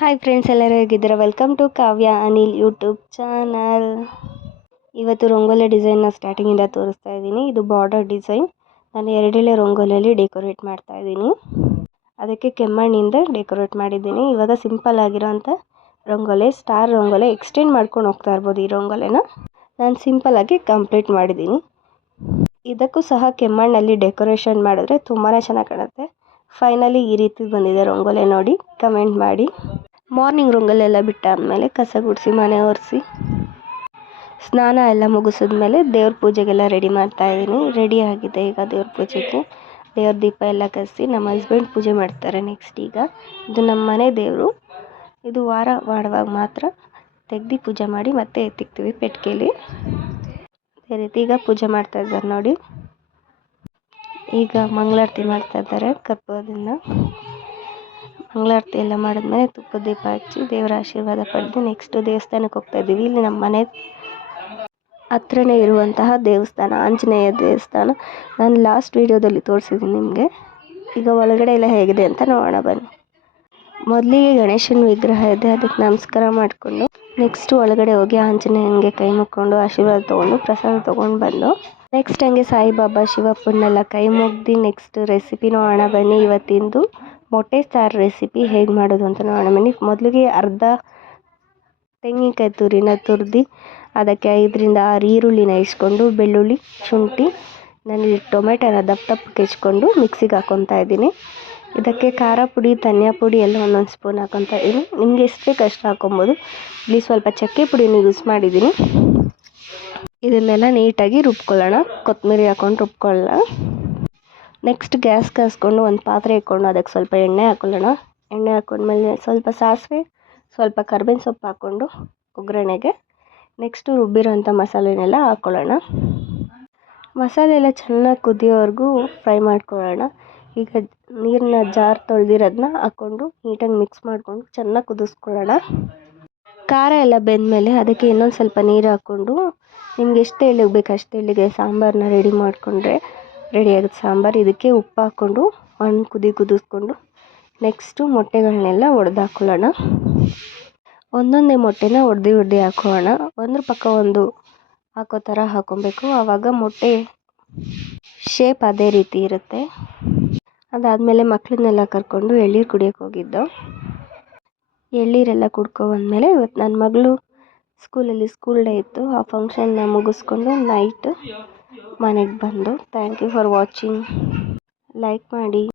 Hi friends, ಎಲ್ಲರೂ ಹೇಗಿದ್ದೀರಾ? Welcome to Kavya Anil YouTube channel. ಇವತ್ತು ರಂಗೋಲಿ ಡಿಸೈನ್ನ ಸ್ಟಾರ್ಟಿಂಗಿಂದ ತೋರಿಸ್ತಾ ಇದ್ದೀನಿ. ಇದು ಬಾರ್ಡರ್ ಡಿಸೈನ್. ನಾನು ಎರಡೆಳೆ ರಂಗೋಲಿಯಲ್ಲಿ ಡೆಕೋರೇಟ್ ಮಾಡ್ತಾ ಇದ್ದೀನಿ. ಅದಕ್ಕೆ ಕೆಮ್ಮಣ್ಣಿಂದ ಡೆಕೋರೇಟ್ ಮಾಡಿದ್ದೀನಿ. ಇವಾಗ ಸಿಂಪಲ್ ಆಗಿರೋಂಥ ರಂಗೋಲಿ, ಸ್ಟಾರ್ ರಂಗೋಲಿ ಎಕ್ಸ್ಟೆಂಡ್ ಮಾಡ್ಕೊಂಡು ಹೋಗ್ತಾ ಇರ್ಬೋದು. ಈ ರಂಗೋಲಿನ ನಾನು ಸಿಂಪಲ್ಲಾಗಿ ಕಂಪ್ಲೀಟ್ ಮಾಡಿದ್ದೀನಿ. ಇದಕ್ಕೂ ಸಹ ಕೆಮ್ಮಣ್ಣಲ್ಲಿ ಡೆಕೋರೇಷನ್ ಮಾಡಿದ್ರೆ ತುಂಬಾ ಚೆನ್ನಾಗಿ ಕಾಣುತ್ತೆ. ಫೈನಲಿ ಈ ರೀತಿ ಬಂದಿದೆ ರಂಗೋಲಿ, ನೋಡಿ ಕಮೆಂಟ್ ಮಾಡಿ. ಮಾರ್ನಿಂಗ್ ರಂಗೋಲಿ ಎಲ್ಲ ಬಿಟ್ಟಾದಮೇಲೆ ಕಸ ಗುಡಿಸಿ, ಮನೆ ಒರೆಸಿ, ಸ್ನಾನ ಎಲ್ಲ ಮುಗಿಸಿದ್ಮೇಲೆ ದೇವ್ರ ಪೂಜೆಗೆಲ್ಲ ರೆಡಿ ಮಾಡ್ತಾ ಇದ್ದೀನಿ. ರೆಡಿ ಆಗಿದೆ ಈಗ ದೇವ್ರ ಪೂಜೆಗೆ. ದೇವ್ರ ದೀಪ ಎಲ್ಲ ಕಸಿ ನಮ್ಮ ಹಸ್ಬೆಂಡ್ ಪೂಜೆ ಮಾಡ್ತಾರೆ. ನೆಕ್ಸ್ಟ್ ಈಗ ಇದು ನಮ್ಮ ಮನೆ ದೇವರು. ಇದು ವಾರ ಮಾಡುವಾಗ ಮಾತ್ರ ತೆಗ್ದು ಪೂಜೆ ಮಾಡಿ ಮತ್ತೆ ಎತ್ತಿಕ್ತೀವಿ ಪೆಟ್ಟಿಗೆಲಿ. ಅದೇ ರೀತಿ ಈಗ ಪೂಜೆ ಮಾಡ್ತಾ ಇದ್ದಾರೆ ನೋಡಿ. ಈಗ ಮಂಗಳಾರತಿ ಮಾಡ್ತಾ ಇದ್ದಾರೆ ಕರ್ಪೂರದಿಂದ. ಮಂಗಳಾರತಿ ಎಲ್ಲ ಮಾಡಿದ್ಮೇಲೆ ತುಪ್ಪದ ದೀಪ ಹಚ್ಚಿ ದೇವರ ಆಶೀರ್ವಾದ ಪಡೆದು ನೆಕ್ಸ್ಟ್ ದೇವಸ್ಥಾನಕ್ಕೆ ಹೋಗ್ತಾ ಇದ್ದೀವಿ. ಇಲ್ಲಿ ನಮ್ಮ ಮನೆ ಹತ್ರನೇ ಇರುವಂತಹ ದೇವಸ್ಥಾನ, ಆಂಜನೇಯ ದೇವಸ್ಥಾನ. ನಾನು ಲಾಸ್ಟ್ ವೀಡಿಯೋದಲ್ಲಿ ತೋರಿಸಿದ್ದೀನಿ ನಿಮಗೆ. ಈಗ ಒಳಗಡೆ ಎಲ್ಲ ಹೇಗಿದೆ ಅಂತ ನೋಡೋಣ ಬನ್ನಿ. ಮೊದಲಿಗೆ ಗಣೇಶನ ವಿಗ್ರಹ ಇದೆ, ಅದಕ್ಕೆ ನಮಸ್ಕಾರ ಮಾಡಿಕೊಂಡು ನೆಕ್ಸ್ಟ್ ಒಳಗಡೆ ಹೋಗಿ ಆಂಜನೇಯನಿಗೆ ಕೈ ಮುಕ್ಕೊಂಡು ಆಶೀರ್ವಾದ ತೊಗೊಂಡು ಪ್ರಸಾದ ತೊಗೊಂಡು ಬಂದು ನೆಕ್ಸ್ಟ್ ಹಂಗೆ ಸಾಯಿಬಾಬಾ ಶಿವಪ್ಪನ್ನೆಲ್ಲ ಕೈ ಮುಗ್ದು ನೆಕ್ಸ್ಟ್ ರೆಸಿಪಿ ನೋಡೋಣ ಬನ್ನಿ. ಇವತ್ತಿಂದು ಮೊಟ್ಟೆ ಸಾರು ರೆಸಿಪಿ ಹೇಗೆ ಮಾಡೋದು ಅಂತ ನೋಡೋಣ ಬನ್ನಿ. ಮೊದಲಿಗೆ ಅರ್ಧ ತೆಂಗಿನಕಾಯಿ ತುರಿದು ಅದಕ್ಕೆ 5ರಿಂದ 6 ಈರುಳ್ಳಿನ ಇಸ್ಕೊಂಡು, ಬೆಳ್ಳುಳ್ಳಿ, ಶುಂಠಿ, ನಾನು ಟೊಮೆಟೊನ ದಪ್ಪಕ್ಕೆ ಹೆಚ್ಕೊಂಡು ಮಿಕ್ಸಿಗೆ ಹಾಕ್ಕೊತಾ ಇದ್ದೀನಿ. ಇದಕ್ಕೆ ಖಾರ ಪುಡಿ, ಧನಿಯಾ ಪುಡಿ ಎಲ್ಲ ಒಂದೊಂದು ಸ್ಪೂನ್ ಹಾಕ್ಕೊತಾ ಇದ್ದೀನಿ. ನಿಮಗೆ ಎಷ್ಟು ಬೇಕು ಅಷ್ಟು ಹಾಕ್ಕೊಬೋದು. ಇಲ್ಲಿ ಸ್ವಲ್ಪ ಚಕ್ಕೆ ಪುಡಿನ ಯೂಸ್ ಮಾಡಿದ್ದೀನಿ. ಇದನ್ನೆಲ್ಲ ನೀಟಾಗಿ ರುಬ್ಕೊಳ್ಳೋಣ. ಕೊತ್ತಂಬರಿ ಹಾಕ್ಕೊಂಡು ರುಬ್ಕೊಳ್ಳೋಣ. ನೆಕ್ಸ್ಟ್ ಗ್ಯಾಸ್ ಕಾಸ್ಕೊಂಡು ಒಂದು ಪಾತ್ರೆ ಇಟ್ಕೊಂಡು ಅದಕ್ಕೆ ಸ್ವಲ್ಪ ಎಣ್ಣೆ ಹಾಕ್ಕೊಳ್ಳೋಣ. ಎಣ್ಣೆ ಹಾಕ್ಕೊಂಡ್ಮೇಲೆ ಸ್ವಲ್ಪ ಸಾಸಿವೆ, ಸ್ವಲ್ಪ ಕರ್ಬೇವಿನ ಸೊಪ್ಪು ಹಾಕ್ಕೊಂಡು ಒಗ್ಗರಣೆಗೆ ನೆಕ್ಸ್ಟು ರುಬ್ಬಿರೋಂಥ ಮಸಾಲೆನೆಲ್ಲ ಹಾಕ್ಕೊಳ್ಳೋಣ. ಮಸಾಲೆ ಎಲ್ಲ ಚೆನ್ನಾಗಿ ಕುದಿಯೋವರೆಗೂ ಫ್ರೈ ಮಾಡ್ಕೊಳ್ಳೋಣ. ಈಗ ನೀರನ್ನ ಜಾರ್ ತೊಳೆದಿರೋದನ್ನ ಹಾಕ್ಕೊಂಡು ನೀಟಾಗಿ ಮಿಕ್ಸ್ ಮಾಡಿಕೊಂಡು ಚೆನ್ನಾಗಿ ಕುದಿಸ್ಕೊಳ್ಳೋಣ. ಖಾರ ಎಲ್ಲ ಬೆಂದಮೇಲೆ ಅದಕ್ಕೆ ಇನ್ನೊಂದು ಸ್ವಲ್ಪ ನೀರು ಹಾಕ್ಕೊಂಡು ನಿಮ್ಗೆ ಎಷ್ಟು ತೆಳ್ಳಗೆ ಬೇಕು ಅಷ್ಟು ತೆಳ್ಳಗೆ ಸಾಂಬಾರನ್ನ ರೆಡಿ ಮಾಡಿಕೊಂಡ್ರೆ ರೆಡಿ ಆಗುತ್ತೆ ಸಾಂಬಾರು. ಇದಕ್ಕೆ ಉಪ್ಪು ಹಾಕ್ಕೊಂಡು ಒಂದು ಕುದಿಸ್ಕೊಂಡು ನೆಕ್ಸ್ಟು ಮೊಟ್ಟೆಗಳನ್ನೆಲ್ಲ ಒಡೆದು ಹಾಕ್ಕೊಳ್ಳೋಣ. ಒಂದೊಂದೇ ಮೊಟ್ಟೆನ ಒಡೆದು ಹಾಕೋಣ. ಒಂದ್ರ ಪಕ್ಕ ಒಂದು ಹಾಕೋ ಥರ ಹಾಕ್ಕೊಬೇಕು. ಆವಾಗ ಮೊಟ್ಟೆ ಶೇಪ್ ಅದೇ ರೀತಿ ಇರುತ್ತೆ. ಅದಾದಮೇಲೆ ಮಕ್ಕಳನ್ನೆಲ್ಲ ಕರ್ಕೊಂಡು ಎಳ್ನೀರು ಕುಡಿಯೋಕ್ಕೆ ಹೋಗಿದ್ದು. ಎಳ್ನೀರೆಲ್ಲ ಕುಡ್ಕೊಬಂದಮೇಲೆ ಇವತ್ತು ನನ್ನ ಮಗಳು ಸ್ಕೂಲ್ ಡೇ ಇತ್ತು. ಆ ಫಂಕ್ಷನ್ನ ಮುಗಿಸ್ಕೊಂಡು ನೈಟ್ ಮನೆಗೆ ಬಂದು. Thank you for watching. Like ಮಾಡಿ.